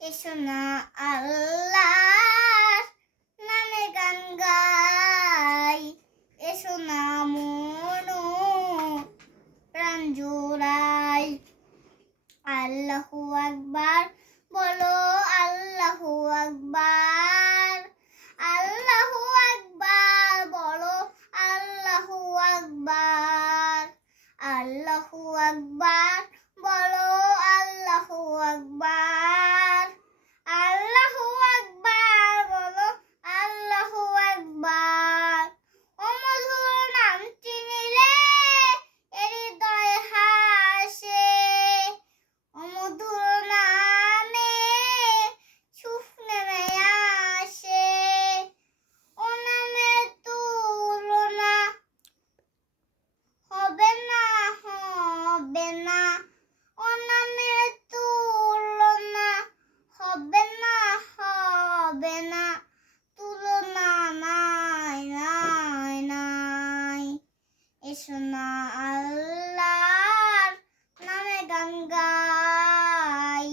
এসো না আল্লাহর নামে গান গাই, এসো না মনো প্রাণ জোড়াই। আল্লাহু আকবার বলো, আল্লাহু আকবার, আল্লাহু আকবার বলো, আল্লাহু আকবার, আল্লাহু আকবার বলো, আল্লাহু আকবার, আল্লাহু আকবার বলো, আল্লাহু আকবার। ও মধুর নামটি নিলে হৃদয় হাসে, ও মধুর নামে সুখ নেমে আসে, ও নামের তুলনা হবে না, হবে না, ও নামের তুলনা হবে না, হবে না, তুলনা নাই, নাই, নাই। এসো না আল্লাহর নামে গান গাই,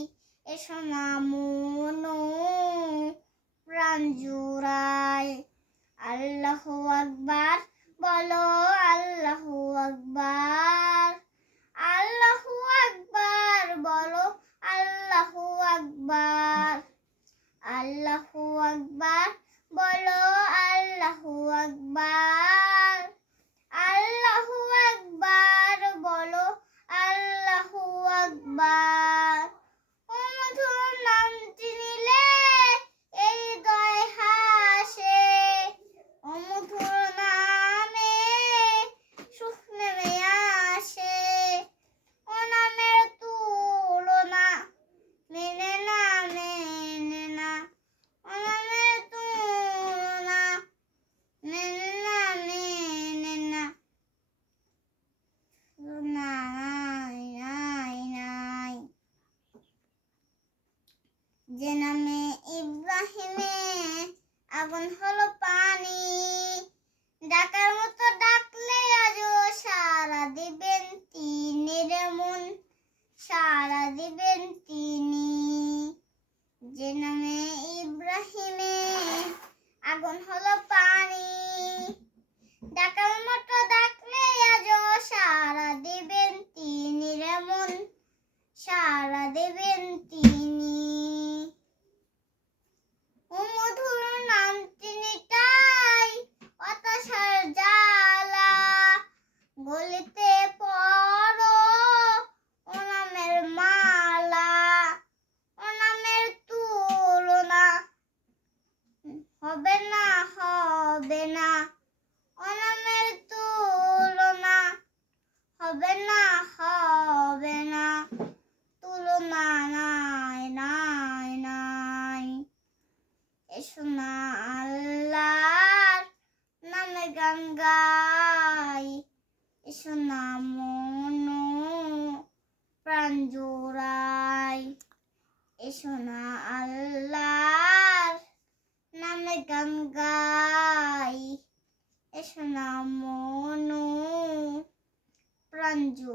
এসো না মনো প্রাণ জুড়াই। আল্লাহু আকবার বলো, আল্লাহু আকবার, আল্লাহু আকবার বলো, আল্লাহু আকবার, আল্লাহু আকবার বলো, আল্লাহু আকবার, আল্লাহু আকবার বলো, আল্লাহু আকবার। ও মধুর নামটি নিলে হৃদয় হাসে, ও মধুর নামে সুখ নেমে আসে, ও নামের তুলনা মেনে না, মেনে না, ও নামের তুলনা মেনে না, মেনে না, নাই, নাই, নাই। যে নামে ইব্রাহিমে আগুন হলো পানি, ডাকার মতো ডাকলে আজও সাড়া দিবেন তিনি, মন সাড়া দিবেন তিনি। যে নামে ইব্রাহিমে আগুন হলো পানি, ডাকার মতো ডাকলে আজও সাড়া দিবেন তিনি, মন সাড়া দিবেন তিনি। ও মধুর নামটি নিতাই হতাশার জ্বালা, গলিতে পড়ো ও নামের মালা, ও নামের তুলনা হবে না, হবে না, ও নামের তুলনা হবে না, হবে না, তুলনা নাই, নাই, নাই। এসো না আল্লাহর নামে গান গাই, এসো না মনো প্রাণ জোড়াই। এসো না আল্লাহর নামে গান গাই, এসো না মনো প্রাণ জোড়াই।